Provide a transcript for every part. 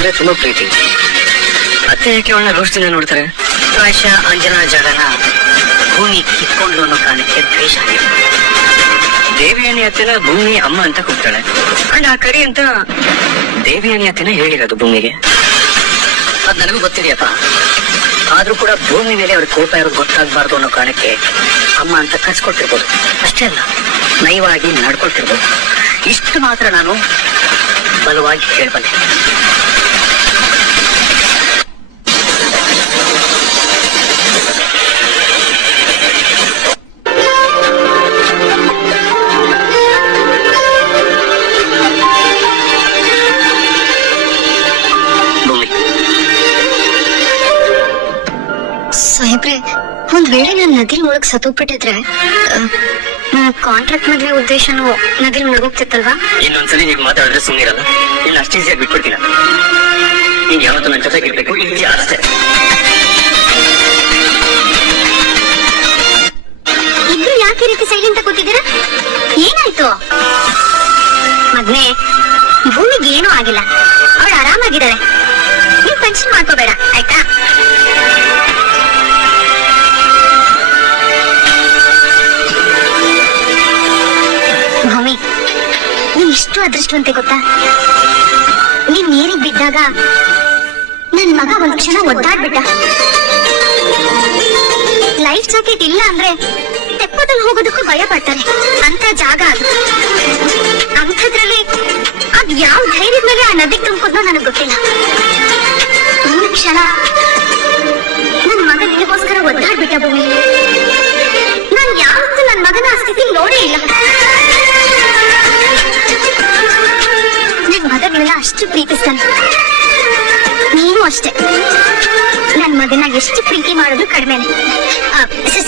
ಅಂದ್ರೆ ತುಂಬಾ ಪ್ರೀತಿ. ಅತ್ತೆ ಯಾಕೆ ಅವಳನ್ನ ರೋಷದಿಂದ ನೋಡ್ತಾರೆ? ಪ್ರಾಯಶಃ ಅಂಜನಾ ಜಾಗನ ಭೂಮಿ ಕಿತ್ಕೊಂಡ್ಲು ಅನ್ನೋ ಕಾರಣಕ್ಕೆ ದ್ವೇಷ ಆಗಿದೆ. ದೇವಿಯಾನಿ ಅತ್ತೆನ ಭೂಮಿ ಅಮ್ಮ ಅಂತ ಕೂಗ್ತಾಳೆ. ಅಂಡ್ ಆ ಕರಿ ಅಂತ ದೇವಿಯಾನಿ ಅತ್ತೆನ ಹೇಳಿರೋದು ಭೂಮಿಗೆ. ಅದ್ ನನಗೂ ಗೊತ್ತಿದೆಯಪ್ಪ. ಆದ್ರೂ ಕೂಡ ಭೂಮಿ ಮೇಲೆ ಅವ್ರ ಕೋಪ ಇರೋದು ಗೊತ್ತಾಗಬಾರ್ದು ಅನ್ನೋ ಕಾರಣಕ್ಕೆ ಅಮ್ಮ ಅಂತ ಕಚ್ಕೊಟ್ಟಿರ್ಬೋದು. ಅಷ್ಟೇ ಅಲ್ಲ, ನಯವಾಗಿ ನಡ್ಕೊಳ್ತಿರ್ಬೋದು. ಇಷ್ಟು ಮಾತ್ರ ನಾನು ಬಲವಾಗಿ ಹೇಳ್ಬಲ್ಲೆ. ಸಾಹೇಬ್ರೆ, ಒಂದ್ ವೇಳೆ ನಾನು ನದಿಲ್ ಮುಳುಗ್ ಸತ್ತೋಗ್ಬಿಟ್ಟಿದ್ರೆ ನನ್ನ ಕಾಂಟ್ರಾಕ್ಟ್ ಮದ್ವೆ ಉದ್ದೇಶನು ನದಿಲ್ ಮುಳುಗೋಗ್ತಿತ್ತಲ್ವಾ? ಇನ್ನೊಂದ್ಸಲಿ ನೀವು ಮಾತಾಡಿದ್ರೆ ಸುಮ್ಮನಿರಲ್ಲ. ಇನ್ನು ಅಷ್ಟು ಈಸಿಯಾಗಿ ಬಿಟ್ಬಿಡ್ತೀನ. ನೀನ್ ಯಾವತ್ತೂ ನನ್ನ ಜೊತೆಗಿರ್ಬೇಕು, ಇದೆಯಾ ಅಷ್ಟೇ. ಇಬ್ರು ಯಾಕೆ ಈ ರೀತಿ ಸೈಲೆಂಟ್ ಕೂತಿದ್ದೀರಾ? ಏನಾಯ್ತು? ಮದ್ನೆ ಭೂಮಿಗೆ ಏನೂ ಆಗಿಲ್ಲ, ಅವಳು ಆರಾಮಾಗಿದ್ದಾಳೆ. ನೀವ್ ಟೆನ್ಷನ್ ಮಾಡ್ಕೋಬೇಡ, ಆಯ್ತಾ? ಭೂಮಿ, ನೀನ್ ಇಷ್ಟು ಅದೃಷ್ಟವಂತೆ ಗೊತ್ತಾ? ನೀನ್ ನೀರಿಗೆ ಬಿದ್ದಾಗ ನನ್ ಮಗ ಒಂದ್ ಕ್ಷಣ ಒದ್ದಾಡ್ಬಿಟ್ಟ. ಲೈಫ್ ಜಾಕೆಟ್ ಇಲ್ಲ ಅಂದ್ರೆ ತೆಪ್ಪದಲ್ಲಿ ಹೋಗೋದಕ್ಕೂ ಭಯ ಪಡ್ತಾರೆ. ಅಂತ ಜಾಗ ಅದು. ಅಂಥದ್ರಲ್ಲಿ ಅದ್ ಯಾವ ಧೈರ್ಯದ ಮೇಲೆ ಆ ನದಿಗೆ ತುಂಬಿಕೋದ್ನೋ ನನಗ್ ಗೊತ್ತಿಲ್ಲ. ಒಂದು ಕ್ಷಣ ನನ್ ಮಗ ನಿನಗೋಸ್ಕರ ಒದ್ದಾಡ್ಬಿಟ್ಟ ಭೂಮಿ. ನಾನ್ ಯಾವತ್ತೂ ನನ್ ಮಗನ ಆ ಸ್ಥಿತಿ ನೋಡೇ ಇಲ್ಲ. ನನ್ ಮಗ ನಿನ್ನ ಅಷ್ಟು ಪ್ರೀತಿಸ್ತಾನೆ, ನೀನು ಅಷ್ಟೇ. ನನ್ ಮಗನ ಎಷ್ಟು ಪ್ರೀತಿ ಮಾಡೋದು ಕಡಿಮೆನೆ.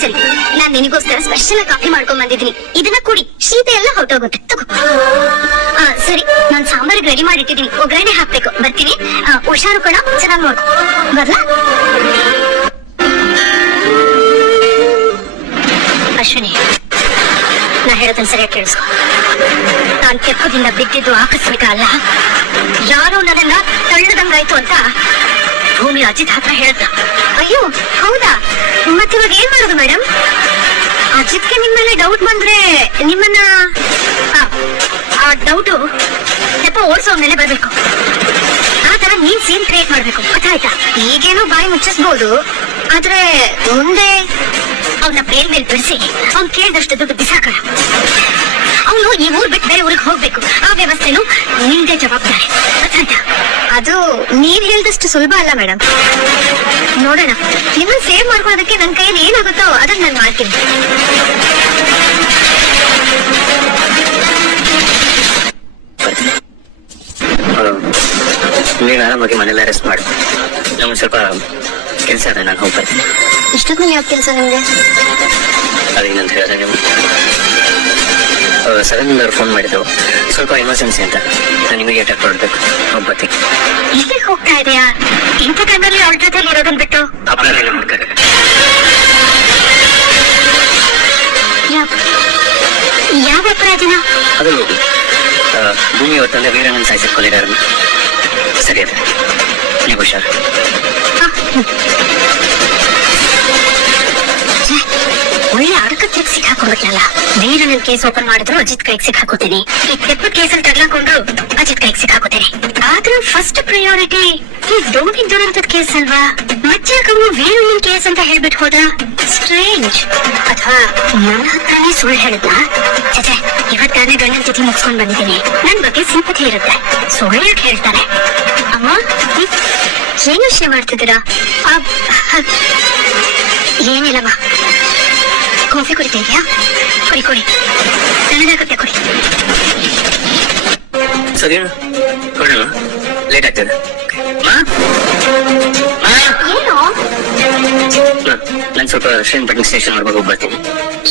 ಸರಿ, ನಾನ್ ನಿನಗೋಸ್ಕರ ಸ್ಪೆಷಲ್ ಕಾಫಿ ಮಾಡ್ಕೊಂಡ್ ಬಂದಿದ್ದೀನಿ. ಇದನ್ನ ಕುಡಿ, ಶೀತ ಎಲ್ಲ ಹೊರಟೋಗುತ್ತೆ. ತಗೋ. ಸರಿ, ನಾನ್ ಸಾಂಬಾರಿಗೆ ರೆಡಿ ಮಾಡಿಟ್ಟಿದ್ದೀನಿ, ಒಗ್ಗರಣೆ ಹಾಕ್ಬೇಕು. ಬರ್ತೀನಿ. ಹುಷಾರು ಕಣ, ಚೆನ್ನಾಗಿ ನೋಡು. ಬರ್ಲಾ? ಅಶ್ವಿನಿ, ನಾ ಹೇಳೋದನ್ನ ಸರಿಯಾಗಿ ಕೇಳಿಸ್ಕೊ. ನಾನ್ ತೆಪ್ಪದಿಂದ ಬಿದ್ದಿದ್ದು ಆಕಸ್ಮಿಕ ಅಲ್ಲ. ಯಾರೋ ನನ್ನನ್ನ ತಳ್ಳದಂಗಾಯ್ತು ಅಂತ ಭೂಮಿ ಅಜಿತ್ ಹತ್ರ ಹೇಳ್ದ. ಅಯ್ಯೋ ಹೌದಾ? ಮತ್ತಿವಾಗ ಏನ್ ಮಾಡೋದು ಮೇಡಮ್? ಅಜಿತ್ಗೆ ನಿಮ್ ಮೇಲೆ ಡೌಟ್ ಬಂದ್ರೆ ನಿಮ್ಮನ್ನ ಆ ಡೌಟು ತೆಪ್ಪ ಓಡಿಸೋ ಮೇಲೆ ಬರ್ಬೇಕು. ಆ ತರ ನೀನ್ ಸೀನ್ ಕ್ರಿಯೇಟ್ ಮಾಡ್ಬೇಕು, ಗೊತ್ತಾಯ್ತಾ? ಈಗೇನೋ ಬಾಯಿ ಮುಚ್ಚಿಸ್ಬೋದು, ಆದ್ರೆ ಮುಂದೆ ಅವನ ಬೇಲ್ ಮೇಲೆ ಬಿಡಿಸಿ ಅವ್ನ್ ಕೇಳಿದಷ್ಟು ದುಡ್ಡು ಬಿಸಾಕಲ್ಲ. ಅವನು ಈ ಊರ್ ಬಿಟ್ಟು ಬೇರೆ ಊರಿಗೆ ಹೋಗ್ಬೇಕು. ಆ ವ್ಯವಸ್ಥೆನು ನಿಮ್ದೇ ಜವಾಬ್ದಾರಿ, ಗೊತ್ತಾಯ್ತಾ? ಅದು ನೀವ್ ಹೇಳಿದಷ್ಟು ಸುಲಭ ಅಲ್ಲ ಮೇಡಮ್. ನೋಡೋಣ, ನಿಮ್ಮನ್ನ ಸೇವ್ ಮಾಡ್ಕೊಳ್ಳೋದಕ್ಕೆ ನನ್ ಕೈಯಲ್ಲಿ ಏನಾಗುತ್ತೋ ಅದನ್ನ ನಾನು ಮಾಡ್ತೀನಿ. ನೀನು ಆರಾಮಾಗಿ ಮನೇಲಿ ರೆಸ್ಟ್ ಮಾಡು. ನಮ್ಗೆ ಸ್ವಲ್ಪ ಕೆಲಸ ಇದೆ, ನಾನು ಹೋಗಿ ಬರ್ತೀನಿ. ಇಷ್ಟೊತ್ತು ಯಾವ ಕೆಲಸ ನಿಮ್ಗೆ? ಅದೇನಂತ ಹೇಳಿದ್ರೆ, ನೀವು ಸಡನ್ ಅವ್ರು ಫೋನ್ ಮಾಡಿದ್ರು, ಸ್ವಲ್ಪ ಎಮರ್ಜೆನ್ಸಿ ಅಂತ. ನಾನು ನಿಮಗೆ ಅಟ್ಯಾಕ್ ಕೊಡ್ಬೇಕು, ಹೋಗಿ ಬರ್ತೀನಿ. ಎಲ್ಲಿ ಹೋಗ್ತಾ ಇದೆಯಾ? ಇಂಥ ಟೈಮಲ್ಲಿ ಅವ್ರ ಜೊತೆಲಿ ಇರೋದನ್ನ ಬಿಟ್ಟು ಅಪರಾಧ ಮಾಡ್ತಾರೆ. ಯಾವ ಅಪರಾಧನ? ಅದು ಭೂಮಿ ಹೊತ್ತಂದ್ರೆ ವೀರಣ್ಣನ ಸಾಯಿಸಿಕೊಂಡಿದ್ದಾರೆ. ಸರಿ ಅದ, ನೀವು ಹುಷಾರು. ಒಳ್ಳೆ ಅಡಕಕ್ಕೆ ಸಿಕ್ಕಾಕೊಂಡ್ಬಿಟ್ಲಲ್ಲ. ವೀರಣ್ಣನ್ ಕೇಸ್ ಓಪನ್ ಮಾಡಿದ್ರು ಅಜಿತ್ ಕೈಗೆ ಸಿಕ್ಕಾಕೋತೀನಿ. ಈ ತೆಪ್ಪ ಕೇಸಲ್ಲಿ ತಗ್ಲಾಕೊಂಡ್ರು ಅಜಿತ್ ಕೈಗೆ ಸಿಕ್ಕಾಕೋತೀನಿ. ಆದ್ರೂ ಫಸ್ಟ್ ಪ್ರಯಾರಿಟಿ ಈ ಡೋಂಗಿ ದುರಂತದ ಕೇಸ್ ಅಲ್ವಾ? ಮಚ್ಚಾಕಮ್ಮ ವೀರಣ್ಣನ್ ಕೇಸ್ ಅಂತ ಹೇಳ್ಬಿಟ್ಟು ಹೋದ. ಸ್ಟ್ರೇಂಜ್. ಅಥವಾ ನನ್ನ ಹತ್ರನೇ ಸುಳ್ಳು ಹೇಳಿದ್ನ? ಚಚೆ, ಇವತ್ತಾನೆ ಗಂಡನ ಜೊತೆ ಮುಗಿಸ್ಕೊಂಡ್ ಬಂದಿದ್ದೀನಿ. ನನ್ ಬಗ್ಗೆ ಸಿಂಪತಿ ಇರುತ್ತೆ, ಸುಳ್ಳು ಯಾಕೆ ಹೇಳ್ತಾನೆ? ಅಮ್ಮ, ಏನು ವಿಷಯ ಮಾಡ್ತಿದ್ದೀರಾ? ಏನಿಲ್ಲಮ್ಮ, ಕಾಫಿ ಕುಡಿತಾ ಇದೆಯಾ? ಕುಡಿ ಕುಡಿ, ತಣ್ಣಗಾಗುತ್ತೆ, ಕುಡಿ. ಸರಿ, ಕೊಡೋಣ. ಲೇಟ್ ಆಗ್ತದೆ. ಏನು? ನಾನು ಸ್ವಲ್ಪ ಶ್ರೀರಂಗಪಟ್ಟಣ ಸ್ಟೇಷನ್ ವರ್ಗ ಹೋಗಿ ಬರ್ತೀನಿ.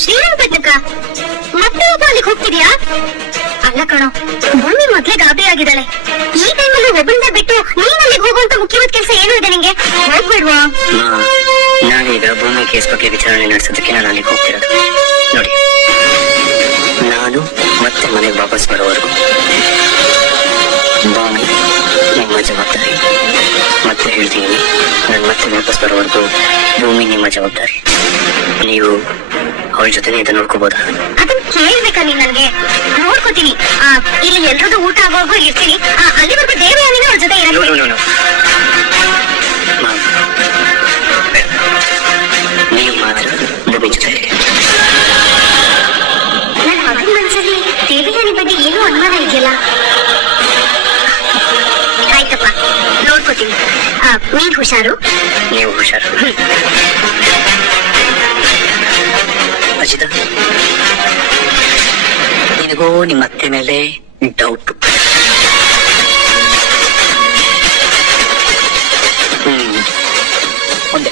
ಶ್ರೀರಂಗಪಟ್ಟಣಕ್ಕ ಮತ್ತೆ ಅಲ್ಲಿಗೆ ಹೋಗ್ತಿದ್ಯಾ? ಅಲ್ಲ ಕಣೋ, ಭೂಮಿ ಮೊದ್ಲೇ ಗಾಬರಿ ಆಗಿದ್ದಾಳೆ. ಈ ಟೈಮಲ್ಲಿ ಒಬ್ಬಂದ ಬಿಟ್ಟು ನೀನ್ ಅಲ್ಲಿಗೆ ಹೋಗುವಂತ ಮುಖ್ಯವಾದ ಕೆಲಸ ಏನು ಇದೆ ನಿಂಗೆ? ಹೋಗ್ಬಿಡ್ವಾ? ನಾನೀಗ ಭೂಮಿ ಕೇಸ್ ಬಗ್ಗೆ ವಿಚಾರಣೆ ನಡೆಸೋದಕ್ಕೆ ನಾನು ಅಲ್ಲಿಗೆ ಹೋಗ್ತಿರೋದು. ನೋಡಿ, ನಾನು ಮತ್ತೆ ಮನೆಗೆ ವಾಪಸ್ ಬರೋವರೆಗೂ ಭೂಮಿ ನಿಮ್ಮ ಜವಾಬ್ದಾರಿ. ಮತ್ತೆ ವಾಪಸ್ ಬರೋವರೆಗೂ ಭೂಮಿ ನಿಮ್ಮ ಜವಾಬ್ದಾರಿ. ನೀವು ಅವಳ ಜೊತೆ ಇದನ್ನ ನೋಡ್ಕೋಬಹುದಾ? ಅದನ್ನ ಕೇಳ್ಬೇಕಾ ನೀನ್ ನನ್ಗೆ? ನೋಡ್ಕೋತೀನಿ. ಇಲ್ಲಿ ಎಲ್ರದ್ದು ಊಟ ಆಗೋವರೆಗೂ ಇರ್ತೀನಿ. ಅಲ್ಲಿವರೆಗೂ ದೇವಯಾನಿನ ಅವ್ರ ಜೊತೆ ಇರಲ್ಲ. ನೀವು ಮಾತ್ರ ಭೂಮಿ ಜೊತೆ. ನನ್ನ ಮಗನ ಮನಸ್ಸಲ್ಲಿ ದೇವಯಾನಿ ಬಗ್ಗೆ ಏನೂ ಅನುಮಾನ ಇದೆಯಲ್ಲ. ಆಯ್ತಪ್ಪ, ನೋಡ್ಕೋತೀನಿ. ನೀನ್ ಹುಷಾರು. ನೀವು ಹುಷಾರು. ಅಜಿತ, ನಿನಗೂ ನಿಮ್ಮ ಅತ್ತೆ ಮೇಲೆ ಡೌಟ್. ಒಂದೇ,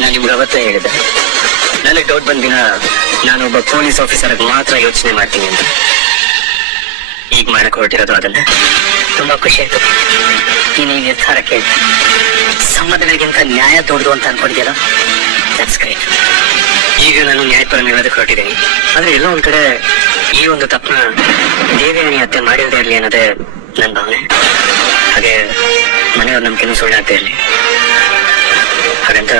ನಾನು ನಿಮ್ಗೆ ಅವತ್ತೇ ಹೇಳಿದೆ, ನನಗೆ ಡೌಟ್ ಬಂದಿನ ನಾನೊಬ್ಬ ಪೊಲೀಸ್ ಆಫೀಸರ್ ಮಾತ್ರ ಯೋಚನೆ ಮಾಡ್ತೀನಿ ಅಂತ. ಈಗ ಮಾಡಕ್ ಹೊರಟಿರೋದು ಅದನ್ನ. ತುಂಬಾ ಖುಷಿ ಆಯ್ತು ನೀನು ಈ ನಿರ್ಧಾರಕ್ಕೆ. ಸಂಬಂಧಗಳಿಗಿಂತ ನ್ಯಾಯ ದೊಡ್ಡದು ಅಂತ ಅನ್ಕೊಂಡಿದ್ಯಲ್ಲ, ದಟ್ಸ್ ಗ್ರೇಟ್. ಈಗ ನಾನು ನ್ಯಾಯಪರ ನಿಲ್ಲೋದಕ್ಕೆ ಹೊರಟಿದ್ದೀನಿ. ಆದ್ರೆ ಎಲ್ಲೋ ಒಂದ್ ಕಡೆ ಈ ಒಂದು ತಪ್ಪನ ದೇವಯಾನಿ ಅತ್ತೆ ಮಾಡಿರದೇ ಇರ್ಲಿ ಅನ್ನೋದೇ ನನ್ನ ಭಾವನೆ. ಹಾಗೆ ಮನೆಯವ್ರ ನಂಬಿಕೆನೂ ಸುಳ್ಳಾಗ್ತಾ ಇರ್ಲಿ. ಹಾಗಂತ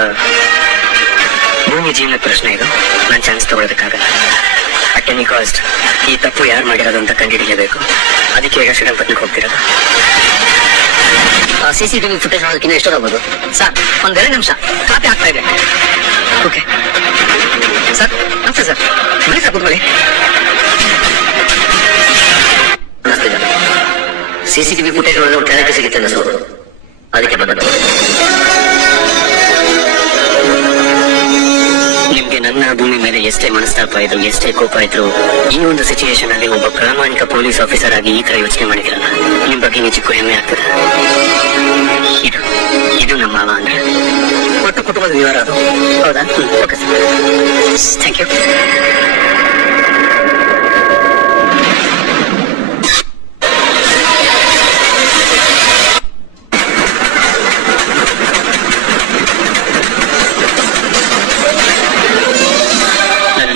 ಭೂಮಿ ಜೀವನದ ಪ್ರಶ್ನೆ ಇದು. ನಾನು ಚಾನ್ಸ್ ತಗೊಳ್ಳೋದಕ್ಕಾಗಲ್ಲ. ಅಟ್ ಎನಿ ಕಾಸ್ಟ್ ಈ ತಪ್ಪು ಯಾರು ಮಾಡಿರೋದು ಅಂತ ಕಂಡುಹಿಡಿಯಬೇಕು. ಅದಕ್ಕೆ ಈಗ ಶ್ರೀರಂಗಪಟ್ಟಣಕ್ಕೆ ಹೋಗ್ತಿರೋದು. CCTV ಫುಟೇಜ್ ನೋಡೋದಕ್ಕಿಂತ ಎಷ್ಟೊತ್ತಾಗ್ಬೋದು ಸರ್? ಒಂದೆರಡು ನಿಮಿಷ ಖಾತೆ ಆಗ್ತಾ ಇದೆ. ಓಕೆ ಸರ್, ನಮಸ್ತೆ ಸರ್. ಬನ್ನಿ ಸರ್, ಕೂತ್ಕೊಳ್ಳಿ. ನಮಸ್ತೆ ಸರ್. CCTV ಫುಟೇಜ್ ನೋಡಿದ್ರೆ ಕ್ಲಾರಿಟಿ ಸಿಗುತ್ತೆ ಸರ್, ಅದಕ್ಕೆ ಬಂದದ್ದು. ನಿಮ್ಗೆ ನನ್ನ ಭೂಮಿ ಮೇಲೆ ಎಷ್ಟೇ ಮನಸ್ತಾಪ ಇದ್ರು, ಎಷ್ಟೇ ಕೋಪ ಇದ್ರು, ಈ ಒಂದು ಸಿಚುಯೇಷನ್ ಅಲ್ಲಿ ಒಬ್ಬ ಪ್ರಾಮಾಣಿಕ ಪೊಲೀಸ್ ಆಫೀಸರ್ ಆಗಿ ಈ ತರ ಯೋಚನೆ ಮಾಡಿದಿರಲ್ಲ, ನಿಮ್ ಬಗ್ಗೆ ನಿಜಕ್ಕೂ ಹೆಮ್ಮೆ ಆಗ್ತದೆ. ಇದು ನಮ್ಮ ಮಾವ ಅಂದ್ರೆ ಒಟ್ಟು ಕುಟುಂಬದ ವಿವರ ಅದು. ಹೌದಾ? Okay sir, thank you.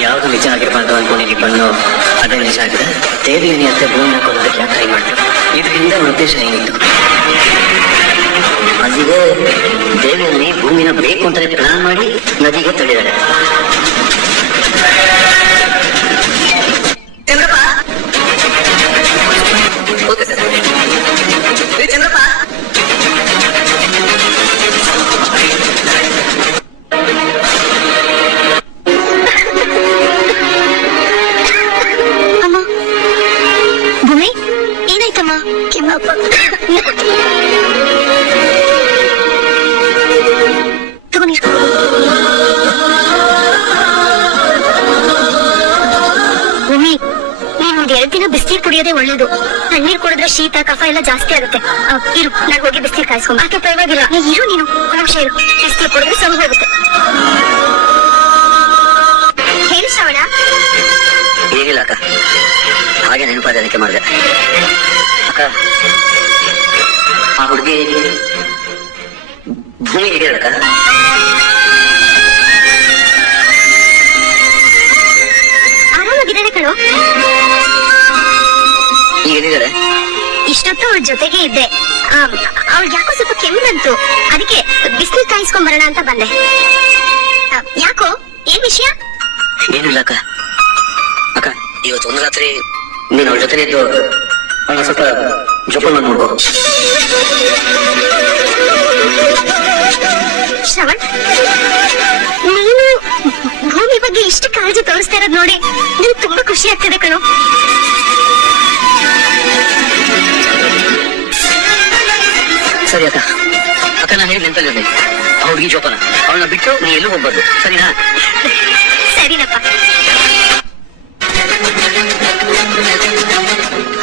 ಯಾವ್ದು ನಿಜ ಆಗಿರ್ಬಾರ್ದು ಅನ್ಕೊಂಡಿದ್ದೀವಿ ಬಣ್ಣು, ಅದೇ ನಿಜ ಆಗಿದೆ. ದೇವಿಯನಿ ಅತ್ತೆ ಭೂಮಿನ ಕೊಲ್ಲೋದಕ್ಕೆ ಯಾಕೆ ಟ್ರೈ ಮಾಡ್ತಾರೆ? ಇದ್ರ ಹಿಂದೆ ಉದ್ದೇಶ ಏನಿತ್ತು? ಅದಿಗೆ ದೇವಿಯನಿ ಭೂಮಿನ ಬೇಕು ಅಂತ ಪ್ಲಾನ್ ಮಾಡಿ ನದಿಗೆ ತಳ್ಳಿದ್ದಾರೆ. Chandrappa, okay sir. ಚಂದ್ರಪ್ಪ, ಭೂಮಿ, ನೀನ್ ಒಂದ್ 2 ದಿನ ಬಿಸಿನೀರ್ ಕುಡಿಯೋದೇ ಒಳ್ಳೇದು. ತಣ್ಣೀರ್ ಕುಡಿದ್ರೆ ಶೀತ ಕಫ ಎಲ್ಲ ಜಾಸ್ತಿ ಆಗುತ್ತೆ. ಇರು, ನಾನು ಹೋಗಿ ಬಿಸಿನೀರ್ ಕಾಯಿಸ್ಕೊಂಡ್. ಆಕೆ ಪರವಾಗಿಲ್ಲ, ಇರು, ನೀನು ನಿಮಿಷ ಇರು. ಬಿಸಿನೀರ್ ಕುಡಿದ್ರೆ ಸರಿ ಹೋಗುತ್ತೆ. ಹೇಳಿ ಶ್ರವಣ. ಏನಿಲ್ಲ ಅಕ್ಕ, ಹಾಗೆ ನೆನಪಾದ ಅದಕ್ಕೆ ಮಾಡಿದೆ. ಅಕ್ಕ, ಆ ಹುಡುಗಿ ಭೂಮಿ ಹೇಗಿರಕ್ಕ? ಆರಾಮಾಗಿದ್ದಾಳೆ ಕಣೋ. ಈಗ ಎಲ್ಲಿದ್ದಾರೆ? ಇಷ್ಟೊತ್ತು ಅವಳ ಜೊತೆಗೆ ಇದ್ದೆ. ಅವಳಿಗೆ ಯಾಕೋ ಸ್ವಲ್ಪ ಕೆಮ್ಮು ಬಂತು, ಅದಕ್ಕೆ ಬಿಸಿನೀರ್ ಕಾಯಿಸ್ಕೊಂಡ್ ಬರೋಣ ಅಂತ ಬಂದೆ. ಯಾಕೋ, ಏನ್ ವಿಷಯ? ಏನಿಲ್ಲ ಅಕ್ಕ. ಅಕ್ಕ, ಇವತ್ತು ಒಂದು ರಾತ್ರಿ ನೀನು ಅವಳ ಜೊತೆ ಇದ್ದು ಅವಳ ಸ್ವಲ್ಪ ಜೋಪಾನ ನೋಡ್ಕೋ. ಶ್ರವಣ್, ನೀನು ಭೂಮಿ ಬಗ್ಗೆ ಇಷ್ಟು ಕಾಳಜಿ ತೋರಿಸ್ತಾ ಇರೋದ್ ನೋಡಿ ನನ್ಗೆ ತುಂಬಾ ಖುಷಿ ಆಗ್ತಿದೆ ಕಣೋ. ಸರಿ ಅಕ್ಕ. ಅಕ್ಕ, ನಾನು ಹೇಳಿ ನೆನಪಲ್ಲಿರ್ಲಿ, ಆ ಹುಡುಗಿ ಜೋಪಾನ. ಅವಳನ್ನ ಬಿಟ್ಟು ನೀ ಎಲ್ಲೂ ಹೋಗ್ಬಾರ್ದು, ಸರಿನಾ? ಸರಿನಪ್ಪ.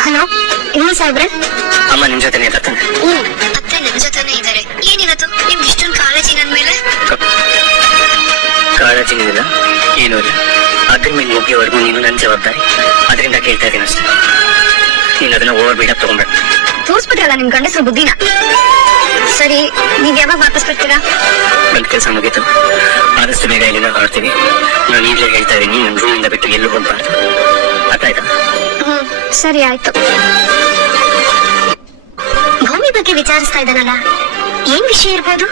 ಹಲೋ, ಏನು ಸಾಹೇಬ್ರೆ? ಅಮ್ಮ ನಿಮ್ ಜೊತೆನೇ ಇರ್ತಾನೆ. ಅತ್ತೆ ನನ್ ಜೊತೆನೇ ಇದ್ದಾರೆ. ಏನಿವತ್ತು ನಿಮ್ಗೆ ಇಷ್ಟೊಂದು ಕಾಳಜಿ ನನ್ ಮೇಲೆ? ಕಾಳಜಿ ಏನಿಲ್ಲ, ಏನೂ ಇಲ್ಲ. ಅಗ್ರಿಮೆಂಟ್ ಮುಗಿಯೋವರೆಗೂ ನೀನು ನನ್ನ ಜವಾಬ್ದಾರಿ. ಅದರಿಂದ ಕೇಳ್ತಾ ಇದ್ದೀನಿ ಅಷ್ಟೇ. ನೀನು ಅದನ್ನ ಓವರ್ ಬಿಲ್ಡಪ್ ತಗೊಂಡ್ಬೇಡ. ತೋರ್ಸ್ಬಿಟ್ರಲ್ಲ ನಿಮ್ ಗಂಡಸ್ರ ಬುದ್ಧಿನ. ಸರಿ, ನೀವ್ ಯಾವಾಗ ವಾಪಸ್ ಬರ್ತೀರಾ? ಒಂದ್ ಕೆಲಸ ಮುಗೀತು, ಆದಷ್ಟು ಬೇಗ ಇಲ್ಲಿಂದ ಹೊರಡ್ತೀವಿ. ನಾನು ಈಗಲೇ ಹೇಳ್ತಾ ಇದೀನಿ, ನಮ್ ರೂಮಿಂದ ಬಿಟ್ಟು ಎಲ್ಲೂ ಹೋಗ್ಬಾರ್ದು. ಅರ್ಥ ಆಯ್ತಾ? ಸರಿ ಆಯ್ತು. ಭೂಮಿ ಬಗ್ಗೆ ವಿಚಾರಿಸ್ತಾ ಇದ್ದಾನಲ್ಲ, ಏನ್ ವಿಷಯ ಇರ್ಬೋದು?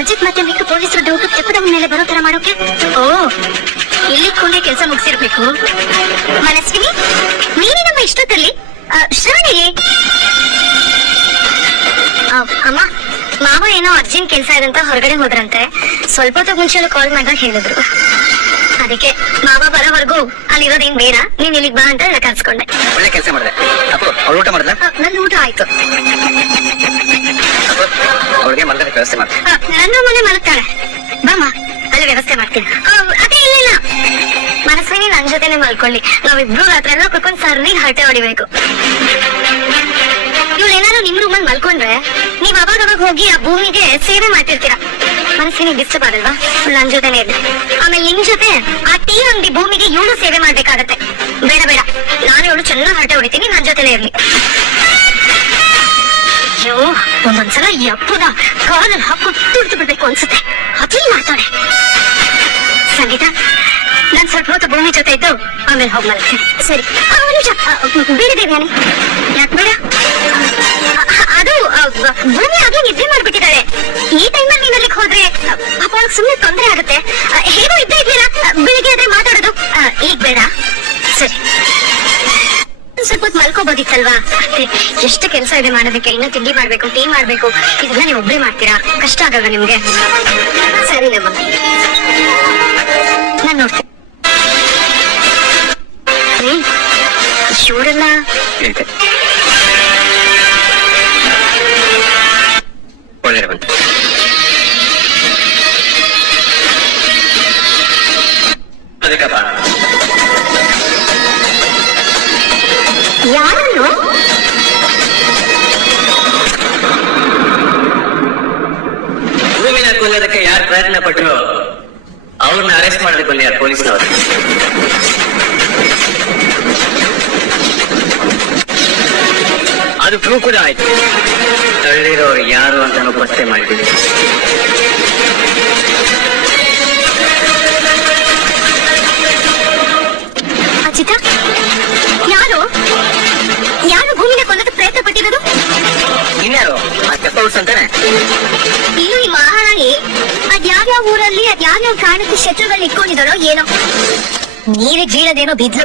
ಅಜಿತ್ ಮತ್ತೆ ಮಿಕ್ಕ ಪೊಲೀಸರು ಡೌಟ್ ತೆಪ್ಪದವನ ಮೇಲೆ ಬರೋ ತರ ಮಾಡೋಕೆ. ಓ, ಇಲ್ಲಿ ಕೊಂಡೆ ಕೆಲಸ ಮುಗಿಸಿರ್ಬೇಕು. ಮನಸ್ವಿನಿ, ನೀನೇ ನಮ್ಮ ಇಷ್ಟೊತ್ತಲ್ಲಿ ಶ್ರವಣಿಗೆ. ಅಮ್ಮ, ಮಾವ ಏನೋ ಅರ್ಜೆಂಟ್ ಕೆಲಸ ಇದಂತ ಹೊರಗಡೆ ಹೋದ್ರಂತೆ. ಸ್ವಲ್ಪ ಹೊತ್ತು ಮುಂಚೆ ಕಾಲ್ ಮಾಡಿದಾಗ ಹೇಳಿದ್ರು. ಅದಕ್ಕೆ ಮಾವ ಬರೋವರೆಗೂ ಅಲ್ಲಿರೋದೇನ್ ಬೇಡ, ನೀನ್ ಇಲ್ಲಿಗೆ ಬಾ ಅಂತ ಕರ್ಸ್ಕೊಂಡೆ. ಒಳ್ಳೆ ಕೆಲಸ ಮಾಡಿದೆ. ಅಪ್ಪು, ಅವ್ಳು ಊಟ ಮಾಡಿದ್ಲ? ನನ್ನ ಊಟ ಆಯ್ತು. ಅವ್ಳಿಗೆ ಮಲಗಕ್ಕೆ ವ್ಯವಸ್ಥೆ ಮಾಡಿ. ನನ್ನ ಮನೆ ಮಲಗ್ತಾಳೆ. ಬಾಮ, ಅಲ್ಲಿ ವ್ಯವಸ್ಥೆ ಮಾಡ್ತೀನಿ. ಅದೇ ಇಲ್ಲ, ಮನಸ್ವಿನಿ ನನ್ ಜೊತೆನೆ ಮಲ್ಕೊಳ್ಳಿ. ನಾವಿಬ್ರು ರಾತ್ರಿ ಎಲ್ಲ ಕುತ್ಕೊಂಡ್ ಸರ್ನಿ ಹರಟೆ ಹೊಡಿಬೇಕು. ಇವ್ಳು ಏನಾದ್ರು ನಿಮ್ ರೂಮಲ್ಲಿ ಮಲ್ಕೊಂಡ್ರೆ ನೀವ್ ಅವಾಗ ಹೋಗಿ ಆ ಭೂಮಿಗೆ ಸೇವೆ ಮಾಡ್ತಿರ್ತೀರಾ. ಮನಸ್ಸಿನಿಗೆ ಡಿಸ್ಟರ್ಬ್ ಆಗಲ್ವಾ? ನನ್ ಜೊತೆನೆ ಇರ್ಲಿ. ಆಮೇಲೆ ನಿಮ್ ಜೊತೆ ಆ ಟೀ ಅಂಗಡಿ ಭೂಮಿಗೆ ಇವಳು ಸೇವೆ ಮಾಡ್ಬೇಕಾಗತ್ತೆ. ಬೇಡ ಬೇಡ, ನಾನು ಇವಳು ಚೆನ್ನಾಗಿ ಹರಟೆ ಹೊಡಿತೀನಿ, ನನ್ ಜೊತೆನೆ ಇರ್ಲಿ. ಅಯ್ಯೋ, ಒಂದೊಂದ್ಸಲ ಈ ಅಪ್ಪುದ ಕಾಲಲ್ಲಿ ಹಾಕು ತುರ್ತು ಬಿಡ್ಬೇಕು ಅನ್ಸುತ್ತೆ. ಅತಿ ಮಾಡ್ತಾಳೆ. ಸಂಗೀತ, ನಾನ್ ಸ್ವಲ್ಪ ಹೊತ್ತು ಭೂಮಿ ಜೊತೆ ಇದ್ದು ಆಮೇಲೆ ಹೋಗ್ ಮಲ್ತೀನಿ. ಸರಿ, ಬೇಡ ದೇವ್ಯಾನಿ. ಯಾಕೆ ಬೇಡ? ಅದು ಭೂಮಿ ಆಗ್ಲೇ ನಿದ್ದೆ ಮಾಡ್ಬಿಟ್ಟಿದ್ದಾಳೆ. ಈ ಟೈಮಲ್ಲಿ ನೀನ್ ಅಲ್ಲಿಗೆ ಹೋದ್ರೆ ಪಾಪ ಅವ್ಳಿಗೆ ಸುಮ್ಮನೆ ತೊಂದರೆ ಆಗುತ್ತೆ. ಹೇಗೋ ಇದ್ದೇ ಇದೆಯಲ್ಲ, ಬೆಳಿಗ್ಗೆ ಆದ್ರೆ ಮಾತಾಡೋದು. ಈಗ ಬೇಡ. ಸರಿ, ಸ್ವಲ್ಪ ಹೊತ್ತು ಮಲ್ಕೋಬೋದಿತ್ತಲ್ವಾ? ಅಷ್ಟೇ, ಎಷ್ಟು ಕೆಲಸ ಇದೆ ಮಾಡೋದಕ್ಕೆ. ಇನ್ನ ತಿಂಡಿ ಮಾಡ್ಬೇಕು, ಟೀ ಮಾಡ್ಬೇಕು. ಇದೆಲ್ಲ ನೀವು ಒಬ್ಬರೇ ಮಾಡ್ತೀರಾ? ಕಷ್ಟ ಆಗಲ್ಲ ನಿಮ್ಗೆ? ಸರಿ ನಮ್ಮ, ನಾನ್ ನೋಡ್ತೀನಿ. ಇವರೆಲ್ಲ ಒಳ್ಳೆ ಬಂತು. ಅದಕ್ಕಪ್ಪ ಯಾರನ್ನು ಭೂಮಿನ ಕೊಲ್ಲೋದಕ್ಕೆ ಯಾರು ಪ್ರಯತ್ನ ಪಟ್ಟರು ಅವ್ರನ್ನ ಅರೆಸ್ಟ್ ಮಾಡೋದಕ್ಕೆ ಬಂದ ಪೊಲೀಸ್ನವರು. ಅದು ಪ್ರೂವ್ ಕೂಡ ಆಯ್ತು. ತಳ್ಳಿರೋರು ಯಾರು ಅಂತ ಪತ್ತೆ ಮಾಡಿಬಿಡಿ. ಅಜಿತ, ಯಾರು ಭೂಮಿನ ಕೊಲ್ಲೋದಕ್ಕೆ ಪ್ರಯತ್ನ ಪಟ್ಟಿರೋದು? ಇನ್ಯಾರು? ಆ ಕೆಪ್ಪೌಸ್ ಅಂತಾನೆ. ಇನ್ನು ಈ ಮಹಾರಾಣಿ ಅದ್ಯಾವ್ಯಾವ ಊರಲ್ಲಿ ಅದ್ಯಾವ್ಯಾವ ಕಾರಣಕ್ಕೆ ಶತ್ರುಗಳನ್ನ ಇಟ್ಕೊಂಡಿದ್ದಾರೋ ಏನೋ. ನೀರೇ ಜೀಳದೇನೋ ಬಿದ್ಲು,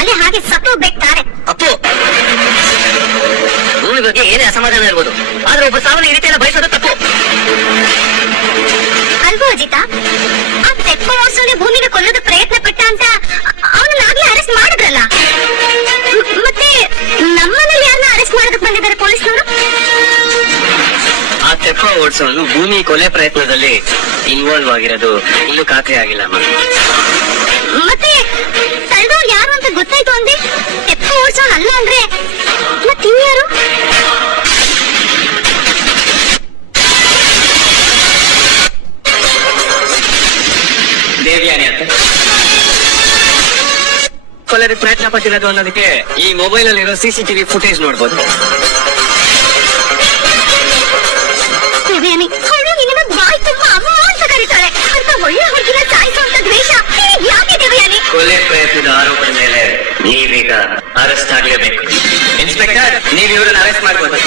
ಅಲ್ಲೇ ಹಾಗೆ ಸತ್ತು ಹೋಗ್ಬೇಕಾರೆ. ಅಪ್ಪು, ಭೂಮಿ ಬಗ್ಗೆ ಏನೇ ಅಸಮಾಧಾನ ಇರ್ಬೋದು, ಆದ್ರೆ ಒಬ್ಬ ಸಾವನ್ನ ಈ ರೀತಿಯನ್ನ ಬಯಸೋದು ತಪ್ಪು ಅಲ್ವೋ ಅಜಿತ? ಆ ತೆಪ್ಪ ವರ್ಷನೇ ಭೂಮಿನ ಕೊಲ್ಲೋದು ಪ್ರಯತ್ನ ಪಟ್ಟ ಅಂತ ಅವನನ್ನ ಆಗ್ಲೇ ಅರೆಸ್ಟ್ ಮಾಡಿದ್ರಲ್ಲ. ಮತ್ತೆ ನಮ್ಮಲ್ಲಿ ಯಾರನ್ನ ಅರೆಸ್ಟ್ ಮಾಡೋದಕ್ಕೆ ಬಂದಿದ್ದಾರೆ ಪೊಲೀಸ್ನವರು? ಆ ತೆಪ್ಪ ಓಡಿಸೋನು ಭೂಮಿ ಕೊಲೆ ಪ್ರಯತ್ನದಲ್ಲಿ ಇನ್ವಾಲ್ವ್ ಆಗಿರೋದು ಇಲ್ಲೂ ಖಾತ್ರಿ ಆಗಿಲ್ಲ. ಮತ್ತೆ ತಡೆದವ್ರು ಯಾರು ಅಂತ ಗೊತ್ತಾಯ್ತು ಅಂದೆ. ತೆಪ್ಪ ಓಡಿಸೋನ್ ಅಲ್ಲ ಅಂದ್ರೆ ಮತ್ತಿನ್ಯಾರು? ದೇವ್ಯಾನಿ ಅಂತ ಕೊಲೆಗೆ ಪ್ರಯತ್ನ ಪಟ್ಟಿರೋದು ಅನ್ನೋದಕ್ಕೆ ಈ ಮೊಬೈಲ್ ಅಲ್ಲಿರೋ CCTV ಫುಟೇಜ್ ನೋಡ್ಬೋದು. ದೇವ್ಯಾನಿ ಅವಳು ನಿನ್ನ ಬಾಯಿ ತುಂಬಾ ಅಮ್ಮ ಅಂತ ಕರೀತಾಳೆ. ಅಂತ ಒಳ್ಳೆ ಹುಡುಗಿನ ಸಾಯಿಸುವಂತ ದ್ವೇಷ ಯಾಕೆ ದೇವ್ಯಾನಿ? ಕೊಲೆ ಪ್ರಯತ್ನದ ಆರೋಪದ ಮೇಲೆ ನೀವೀಗ ಅರೆಸ್ಟ್ ಆಗಲೇಬೇಕು. ಇನ್ಸ್ಪೆಕ್ಟರ್, ನೀವು ಇವ್ರನ್ನ ಅರೆಸ್ಟ್ ಮಾಡ್ಬೋದು.